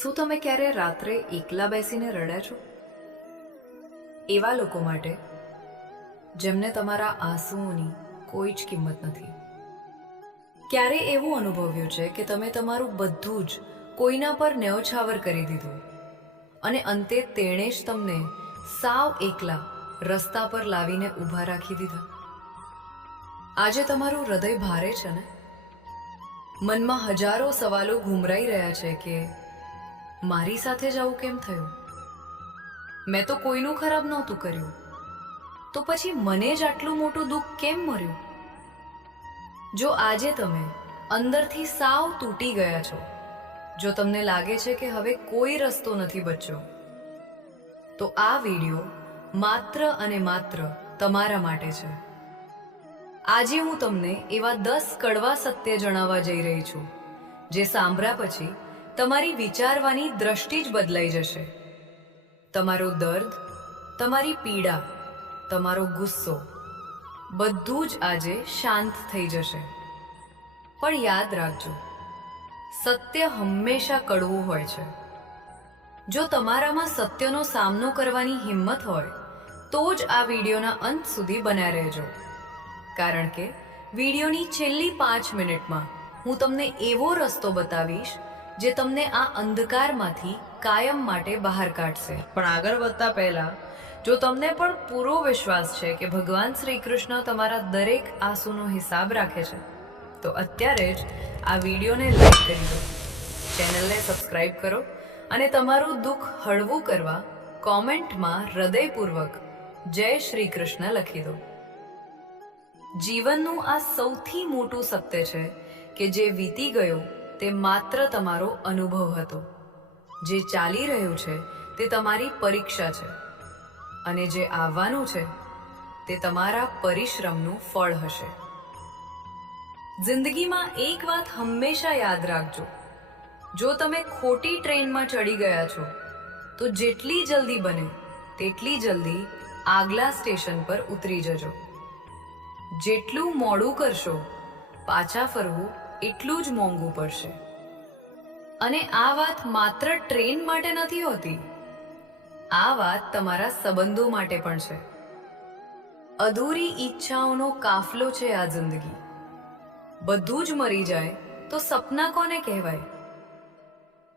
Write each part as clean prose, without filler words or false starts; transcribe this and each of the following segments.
શું તમે ક્યારે રાત્રે એકલા બેસીને રડ્યા છો? એવા લોકો માટે જેમને તમારા આંસુઓની કોઈ જ કિંમત નથી. ક્યારે એવું અનુભવ્યું છે કે તમે તમારું બધું જ કોઈના પર ન્યૌછાવર કરી દીધું અને અંતે તેણે જ તમને સાવ એકલા રસ્તા પર લાવીને ઊભા રાખી દીધા? આજે તમારું હૃદય ભારે છે ને? મનમાં હજારો સવાલો ઘૂમરાઈ રહ્યા છે કે મારી સાથે જ આવું કેમ થયું? મેં તો કોઈનું ખરાબ નહોતું કર્યું, તો પછી મને જ આટલું મોટું દુઃખ કેમ મળ્યું? જો આજે તમે અંદરથી સાવ તૂટી ગયા છો, જો તમને લાગે છે કે હવે કોઈ રસ્તો નથી બચ્યો, તો આ વિડિયો માત્ર અને માત્ર તમારા માટે છે. આજે હું તમને એવા 10 કડવા સત્ય જણાવવા જઈ રહી છું જે સાંભળ્યા પછી તમારી વિચારવાની દ્રષ્ટિ જ બદલાઈ જશે. તમારો દર્દ, તમારી પીડા, તમારો ગુસ્સો બધું જ આજે શાંત થઈ જશે. પણ યાદ રાખજો, સત્ય હંમેશા કડવું હોય છે. જો તમારામાં સત્યનો સામનો કરવાની હિંમત હોય તો જ આ વિડીયોના અંત સુધી બન્યા રહેજો, કારણ કે વિડીયોની છેલ્લી 5 મિનિટમાં હું તમને એવો રસ્તો બતાવીશ જે તમને આ અંધકારમાંથી કાયમ માટે બહાર કાઢશે. પણ આગળ વધતા પહેલા, જો તમને પણ પૂરો વિશ્વાસ છે કે ભગવાન શ્રી કૃષ્ણ તમારા દરેક આંસુનો હિસાબ રાખે છે, તો અત્યારે જ આ વિડીયોને લાઈક કરી દો, ચેનલને સબસ્ક્રાઇબ કરો અને તમારું દુઃખ હળવું કરવા કોમેન્ટમાં હૃદયપૂર્વક જય શ્રી કૃષ્ણ લખી દો. જીવનનું આ સૌથી મોટું સત્ય છે કે જે વીતી ગયો તે માત્ર તમારો અનુભવ હતો. જે ચાલી રહ્યું છે તે તમારી પરીક્ષા છે, અને જે આવવાનું છે તે તમારા પરિશ્રમનું ફળ હશે. જિંદગીમાં એક વાત હંમેશા યાદ રાખજો, જો તમે ખોટી ટ્રેનમાં ચડી ગયા છો તો જેટલી જલ્દી બને તેટલી જલ્દી આગલા સ્ટેશન પર ઉતરી જજો. જેટલું મોડું કરશો, પાછા ફરવું એટલું જ મોંઘું પડશે. અને આ વાત માત્ર ટ્રેન માટે નથી હોતી, આ વાત તમારા સંબંધો માટે પણ છે. અધૂરી ઈચ્છાઓનો કાફલો છે આ જિંદગી. બધું જ મરી જાય તો સપના કોને કહેવાય?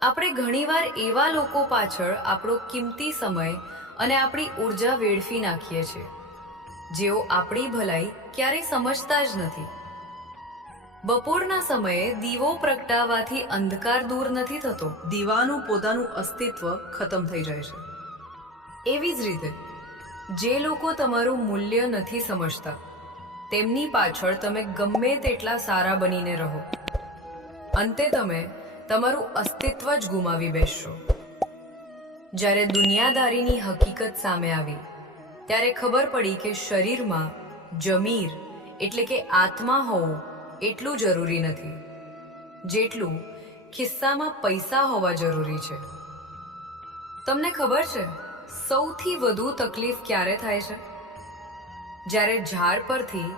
આપણે ઘણીવાર એવા લોકો પાછળ આપણો કિંમતી સમય અને આપણી ઊર્જા વેડફી નાખીએ છીએ જેઓ આપણી ભલાઈ ક્યારેય સમજતા જ નથી. બપોરના સમયે દીવો પ્રગટાવવાથી અંધકાર દૂર નથી થતો, દીવાનું પોતાનું અસ્તિત્વ ખતમ થઈ જાય છે. એવી જ રીતે જે લોકો તમારું મૂલ્ય નથી સમજતા, તેમની પાછળ તમે ગમે તેટલા સારા બનીને રહો, અંતે તમે તમારું અસ્તિત્વ જ ગુમાવી બેસશો. જ્યારે દુનિયાદારીની હકીકત સામે આવી ત્યારે ખબર પડી કે શરીરમાં જમીર એટલે કે આત્મા હોવું એટલું જરૂરી નથી જેટલું ખિસ્સામાં પૈસા હોવા જરૂરી છે. તમને ખબર છે સૌથી વધુ તકલીફ ક્યારે થાય છે? જ્યારે ઝાડ પરથી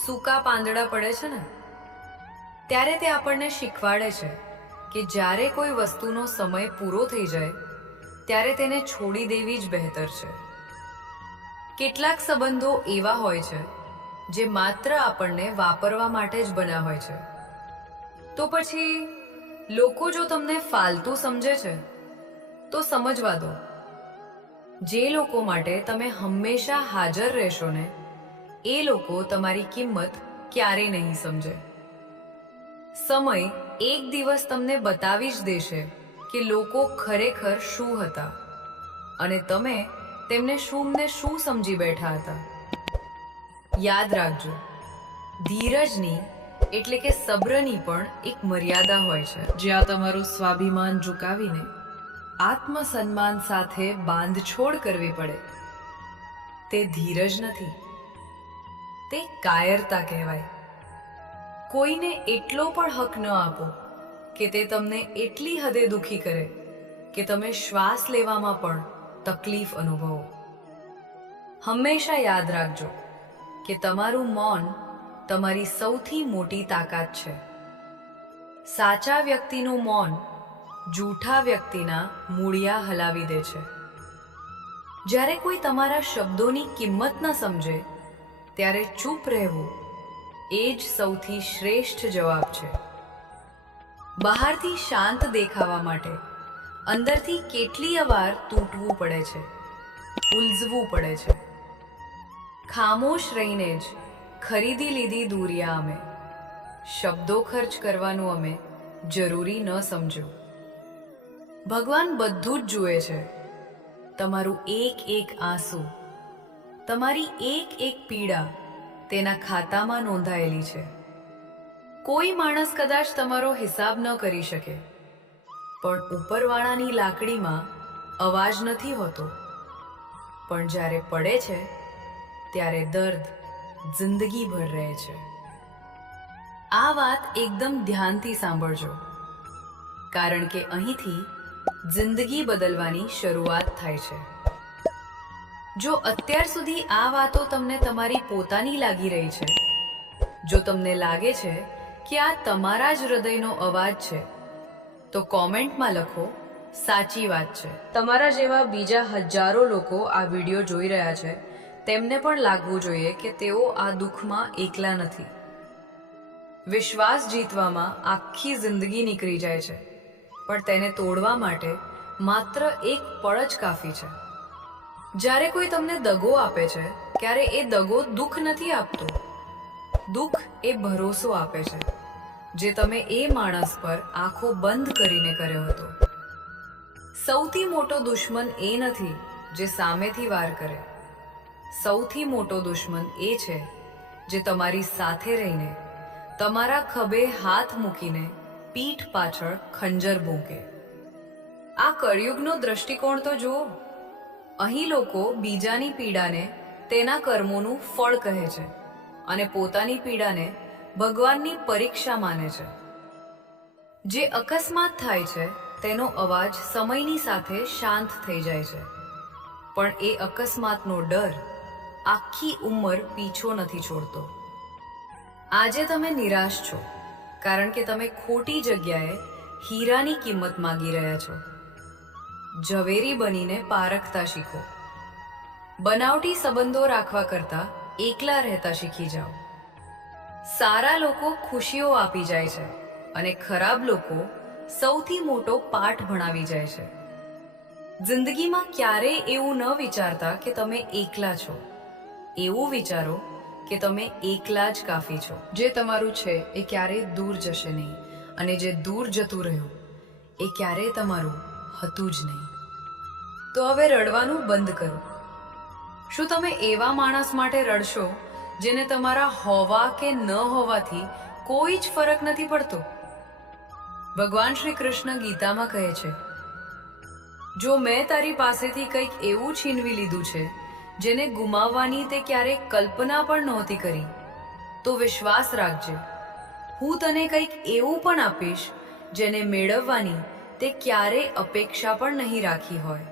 સૂકા પાંદડા પડે છે ને, ત્યારે તે આપણને શીખવાડે છે કે જ્યારે કોઈ વસ્તુનો સમય પૂરો થઈ જાય ત્યારે તેને છોડી દેવી જ બહેતર છે. કેટલાક સંબંધો એવા હોય છે જે માત્ર આપણને વાપરવા માટે જ બન્યા હોય છે. તો પછી લોકો જો તમને ફાલતુ સમજે છે તો સમજવા દો. જે લોકો માટે તમે હંમેશા હાજર રહેશો ને, એ લોકો તમારી કિંમત ક્યારેય નહીં સમજે. સમય એક દિવસ તમને બતાવી જ દેશે કે લોકો ખરેખર શું હતા અને તમે તેમને શું સમજી બેઠા હતા. યાદ રાખજો, ધીરજની એટલે કે સબ્રની પણ એક મર્યાદા હોય છે. જ્યાં તમારું સ્વાભિમાન ઝુકાવીને આત્મસન્માન સાથે બાંધછોડ કરવી પડે, તે ધીરજ નથી, તે કાયરતા કહેવાય. કોઈને એટલો પણ હક ન આપો કે તે તમને એટલી હદે દુખી કરે કે તમે શ્વાસ લેવામાં પણ તકલીફ અનુભવો. હંમેશા યાદ રાખજો કે તમારું મૌન તમારી સૌથી મોટી તાકાત છે. સાચા વ્યક્તિનું મૌન જૂઠા વ્યક્તિના મૂળિયા હલાવી દે છે. જ્યારે કોઈ તમારા શબ્દોની કિંમત ન સમજે ત્યારે ચૂપ રહેવું એ જ સૌથી શ્રેષ્ઠ જવાબ છે. બહારથી શાંત દેખાવા માટે અંદરથી કેટલીય વાર તૂટવું પડે છે, ઉલઝવું પડે છે. ખામોશ રહીને જ ખરીદી લીધી દુરિયા અમે. શબ્દો ખર્ચ કરવાનું અમે જરૂરી ન સમજો. ભગવાન બધું જ જુએ છે. તમારું એક એક આંસુ, તમારી એક એક પીડા તેના ખાતામાં નોંધાયેલી છે. કોઈ માણસ કદાચ તમારો હિસાબ ન કરી શકે, પણ ઉપરવાળાની લાકડીમાં અવાજ નથી હોતો. પણ જ્યારે પડે છે ત્યારે દર્દ જિંદગીભર રહે છે. આ વાત એકદમ ધ્યાનથી સાંભળજો, કારણ કે અહીંથી જિંદગી બદલવાની શરૂઆત થાય છે. જો અત્યાર સુધી આ વાતો તમને તમારી પોતાની લાગી રહી છે, જો તમને લાગે છે કે આ તમારા જ હૃદયનો અવાજ છે, તો કોમેન્ટમાં લખો, સાચી વાત છે. તમારા જેવા બીજા હજારો લોકો આ વિડીયો જોઈ રહ્યા છે, તેમને પણ લાગવું જોઈએ કે તેઓ આ દુઃખમાં એકલા નથી. વિશ્વાસ જીતવામાં આખી જિંદગી નીકળી જાય છે, પણ તેને તોડવા માટે માત્ર એક પળ જ કાફી છે. જ્યારે કોઈ તમને દગો આપે છે ત્યારે એ દગો દુઃખ નથી આપતો. દુઃખ એ ભરોસો આપે છે જે તમે એ માણસ પર આંખો બંધ કરીને કર્યો હતો. સૌથી મોટો દુશ્મન એ નથી જે સામેથી વાર કરે. સૌથી મોટો દુશ્મન એ છે જે તમારી સાથે રહીને, તમારા ખભે હાથ મૂકીને પીઠ પાછળ ખંજર ભૂંકે. આ કળિયુગનો દ્રષ્ટિકોણ તો જુઓ. અહીં લોકો બીજાની પીડાને તેના કર્મોનું ફળ કહે છે અને પોતાની પીડાને ભગવાનની પરીક્ષા માને છે. જે અકસ્માત થાય છે તેનો અવાજ સમયની સાથે શાંત થઈ જાય છે, પણ એ અકસ્માતનો ડર આખી ઉંમર પીછો નથી છોડતો. આજે તમે નિરાશ છો કારણ કે તમે ખોટી જગ્યાએ હીરાની કિંમત માગી રહ્યા છો. ઝવેરી બનીને પારખતા શીખો. બનાવટી સંબંધો રાખવા કરતા એકલા રહેતા શીખી જાઓ. સારા લોકો ખુશીઓ આપી જાય છે અને ખરાબ લોકો સૌથી મોટો પાઠ ભણાવી જાય છે. જિંદગીમાં ક્યારેય એવું ન વિચારતા કે તમે એકલા છો. એવું વિચારો કે તમે એકલા જ કાફી છો. જે તમારું છે એ ક્યારેય દૂર જશે નહીં, અને જે દૂર જતું રહ્યું એ ક્યારેય તમારું હતું જ નહીં. તો હવે રડવાનું બંધ કરો. શું તમે એવા માણસ માટે રડશો જેને તમારા હોવા કે ન હોવાથી કોઈ જ ફરક નથી પડતો? ભગવાન શ્રી કૃષ્ણ ગીતામાં કહે છે, જો મેં તારી પાસેથી કંઈક એવું છીનવી લીધું છે જેને ગુમાવવાની તે ક્યારેય કલ્પના પણ નહોતી કરી, તો વિશ્વાસ રાખજે, હું તને કંઈક એવું પણ આપીશ જેને મેળવવાની તે ક્યારેય અપેક્ષા પણ નહીં રાખી હોય.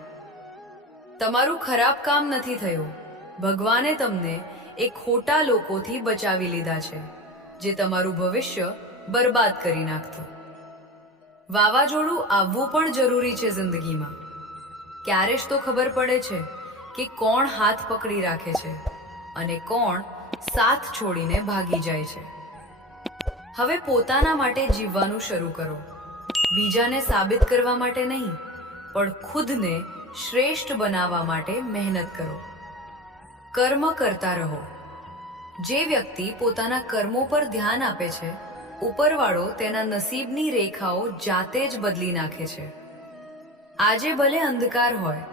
તમારું ખરાબ કામ નથી થયું. ભગવાને તમને એ ખોટા લોકોથી બચાવી લીધા છે જે તમારું ભવિષ્ય બરબાદ કરી નાખતો. વાવાઝોડું આવવું પણ જરૂરી છે જિંદગીમાં. ક્યારે જ તો ખબર પડે છે કે કોણ હાથ પકડી રાખે છે અને કોણ સાથ છોડીને ભાગી જાય છે. હવે પોતાના માટે જીવવાનું શરૂ કરો. બીજાને સાબિત કરવા માટે નહીં, પણ ખુદને શ્રેષ્ઠ બનાવવા માટે મહેનત કરો. કર્મ કરતા રહો. જે વ્યક્તિ પોતાના કર્મો પર ધ્યાન આપે છે, ઉપરવાળો તેના નસીબની રેખાઓ જાતે જ બદલી નાખે છે. આજે ભલે અંધકાર હોય,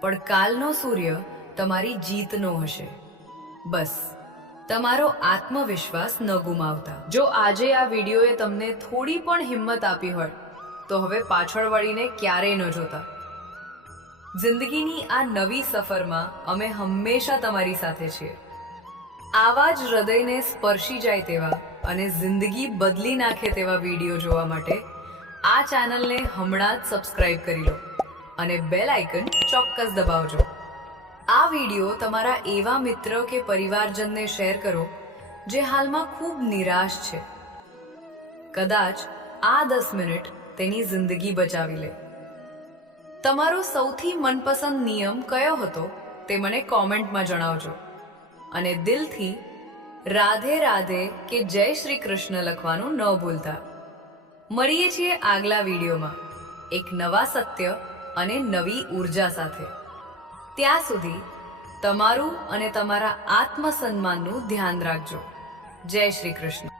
પણ કાલનો સૂર્ય તમારી જીતનો હશે. બસ તમારો આત્મવિશ્વાસ ન ગુમાવતા. જો આજે આ વિડીયોએ તમને થોડી પણ હિંમત આપી હોય, તો હવે પાછળ વળીને ક્યારેય ન જોતા. જિંદગીની આ નવી સફરમાં અમે હંમેશા તમારી સાથે છીએ. આવા જ હૃદયને સ્પર્શી જાય તેવા અને જિંદગી બદલી નાખે તેવા વિડીયો જોવા માટે આ ચેનલને હમણાં જ સબસ્ક્રાઇબ કરી લો અને બેલ આઇકન ચોક્કસ દબાવજો. આ વિડીયો તમારા એવા મિત્ર કે પરિવારજનને શેર કરો જે હાલમાં ખૂબ નિરાશ છે. કદાચ આ 10 મિનિટ તેની જિંદગી બચાવી લે. તમારો સૌથી મનપસંદ નિયમ કયો હતો તે મને કોમેન્ટમાં જણાવજો. અને દિલથી રાધે રાધે કે જય શ્રી કૃષ્ણ લખવાનું ન ભૂલતા. મળીએ છીએ આગલા વિડીયોમાં એક નવા સત્ય અને નવી ઉર્જા સાથે. ત્યાં સુધી તમારું અને તમારા આત્મસન્માનનું ધ્યાન રાખજો. જય શ્રી કૃષ્ણ.